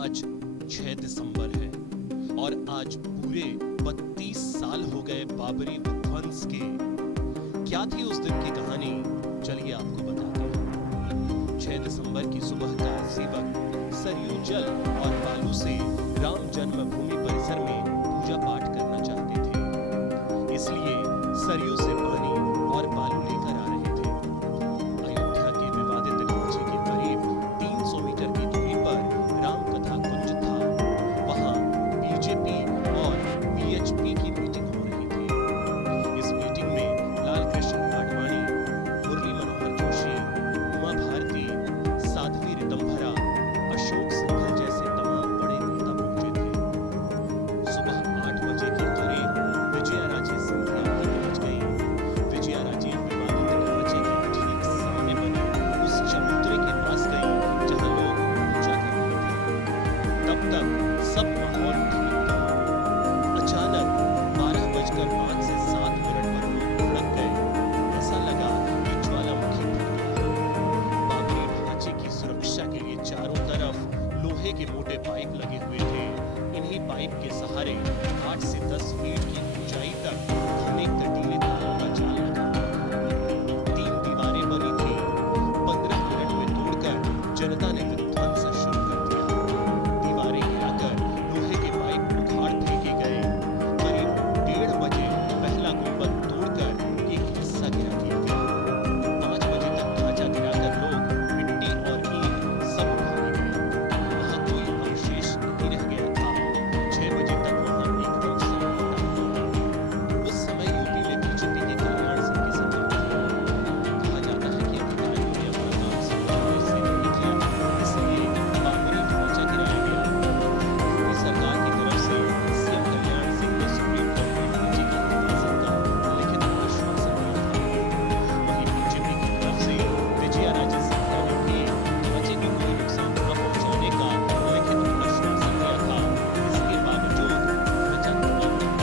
आज 6 दिसंबर है और आज पूरे 32 साल हो गए बाबरी विध्वंस के। क्या थी उस दिन की कहानी, चलिए आपको बताते हैं। 6 दिसंबर की सुबह का इसी वक्त सरयू जल और बालू से राम जन्मभूमि परिसर में पूजा पाठ करना चाहते थे, इसलिए सरयू से पानी और बालू लेकर आ रहे थे। अयोध्या के विवादित ढांचे के करीब 300 मीटर की दूरी पर राम कथा कुंज था। वहां बीजेपी और वीएचपी की मीटिंग हो रही थी। इस मीटिंग में लालकृष्ण आडवाणी, मुरली मनोहर जोशी, उमा भारती, साध्वी रितंभरा, अशोक सिंघल जैसे तमाम बड़े नेता पहुंचे थे। सुबह 8 बजे के करीब विजया राजे सिंधिया भी पहुंच गई। विजया राजे विवादित ढांचे के ठीक सामने बने उस चबूतरे के पास गई जहां लोग पूजा कर रहे थे। तब तक सब माहौल ठीक था। अचानक 12:05 से 7 मिनट पर लोग भड़क गए। ऐसा लगा कि ज्वालामुखी फट गया। बाबरी ढांचे की सुरक्षा के लिए चारों तरफ लोहे के मोटे पाइप लगे हुए थे। इन्हीं पाइप के सहारे 8 से 10 फीट की ऊंचाई तक घने कटीले तारों का जाल लगा था। 3 दीवारें बनी थी। 15 मिनट में तोड़कर जनता ने विध्वंस शुरू कर दिया। दीवारें गिराकर लोहे के पाइप उखाड़ फेंके गए। करीब 1:30 बजे पहला गुंबद तोड़कर एक हिस्सा गिरा दिया गया। 5 बजे तक ढांचा गिराकर लोग मिट्टी और ईंट सब उठाए गए। वहां कोई अवशेष नहीं रह गया था। 6 बजे तक वहां एकदम सन्नाटा था। उस समय यूपी में बीजेपी के कल्याण सिंह की सरकार थी। कहा जाता है कि अधिकारियों ने अपना काम समझदारी से नहीं किया, इसलिए बाबरी ढांचा गिराया गया। यूपी सरकार की तरफ से सीएम कल्याण सिंह ने सुप्रीम कोर्ट में ढांचे की हिफाजत का लिखित आश्वासन दिया था। वहीं बीजेपी की तरफ से विजया राजे सिंधिया ने भी ढांचे को कोई नुकसान न पहुंचाने का लिखित आश्वासन दिया था। इसके बावजूद ढांचा टूटा पड़ा।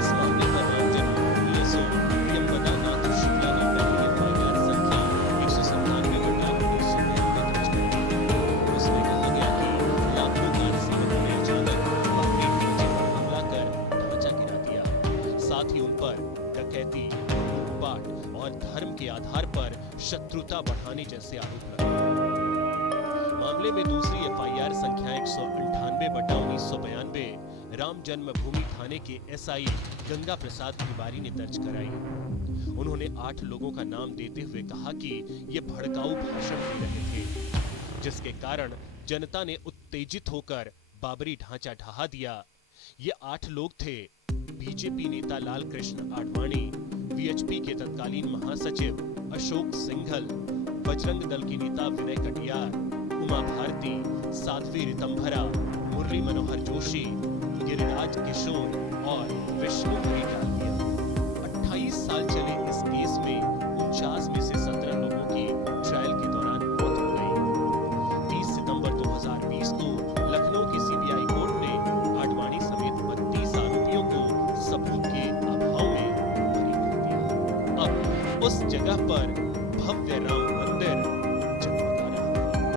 इस मामले पर राम जन्मभूमि एसओ यमवदानाथ शुक्ला ने पहले एफआईआर संख्या 197/1992 दर्ज कर दी। उसमें कहा गया कि लाखों कारसेवकों ने अचानक बाबरी ढांचे पर हमला कर ढांचा गिरा दिया। साथ ही उन पर डकैती, लूटपाट और धर्म के आधार पर शत्रुता बढ़ाने जैसे आरोप लगे। मामले में दूसरी एफआईआर संख्या 198/1992 राम जन्मभूमि थाने के एसआई गंगा प्रसाद तिवारी ने दर्ज कराई। उन्होंने 8 लोगों का नाम देते हुए कहा कि ये भड़काऊ भाषण दे रहे थे, जिसके कारण जनता ने उत्तेजित होकर बाबरी ढांचा ढहा दिया। ये 8 लोग थे: बीजेपी नेता लालकृष्ण आडवाणी, वीएचपी के तत्कालीन महासचिव अशोक सिंघल, बजरंग दल की नेता विनय कटियार, उमा भारती, साध्वी रितंभरा, मुरली मनोहर जोशी, गिरिराज किशोर और विष्णु हरि डालमिया। 28 साल चले इस केस में 49 में से 17 लोगों की ट्रायल के दौरान मौत हो गई। 30 सितंबर 2020 को लखनऊ की सीबीआई कोर्ट ने आडवाणी समेत 32 आरोपियों को सबूत के अभाव में बरी कर दिया। अब उस जगह पर